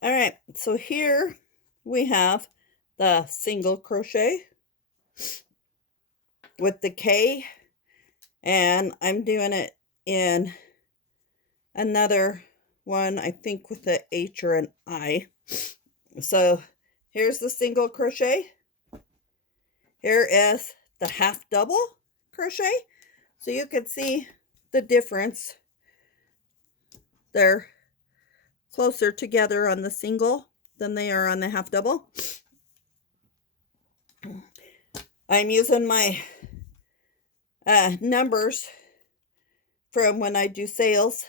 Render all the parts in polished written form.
All right, so here we have the single crochet with the K, and I'm doing it in another one, I think with the H or an I. So here's the single crochet. Here is the half double crochet. So you can see the difference. They're closer together on the single than they are on the half double. I'm using my numbers from when I do sales.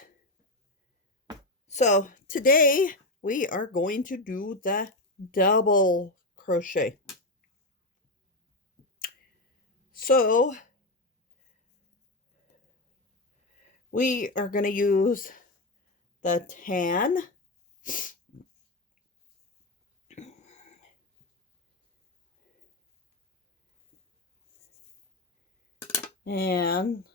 So today we are going to do the double crochet. So we are going to use the tan and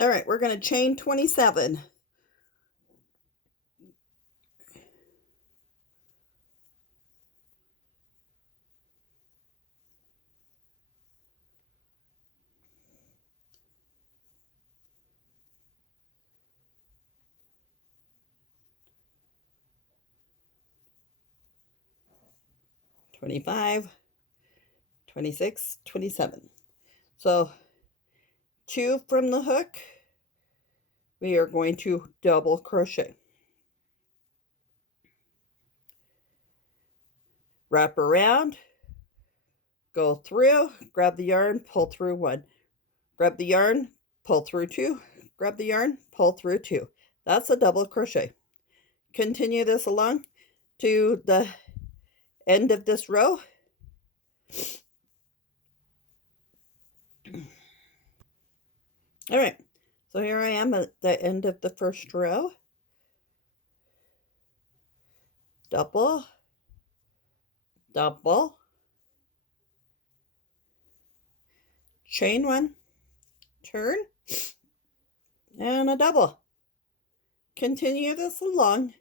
all right, we're going to chain 27. $25, $26, $27. So 2 from the hook, we are going to double crochet. Wrap around, go through, grab the yarn, pull through 1. Grab the yarn, pull through 2. Grab the yarn, pull through 2. That's a double crochet. Continue this along to the end of this row. All right, so here I am at the end of the first row. Double, double, chain 1, turn, and a double. Continue this along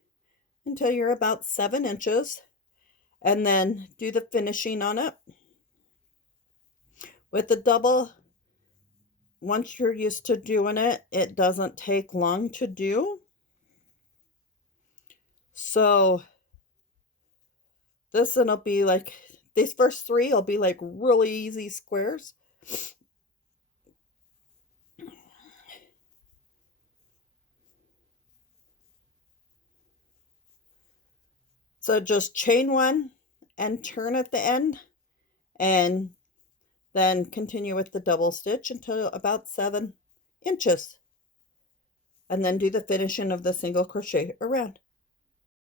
until you're about 7 inches, and then do the finishing on it. With the double, once you're used to doing it, it doesn't take long to do. So this one will be like, these first 3 will be like really easy squares. So just chain 1 and turn at the end, and then continue with the double stitch until about 7 inches. And then do the finishing of the single crochet around.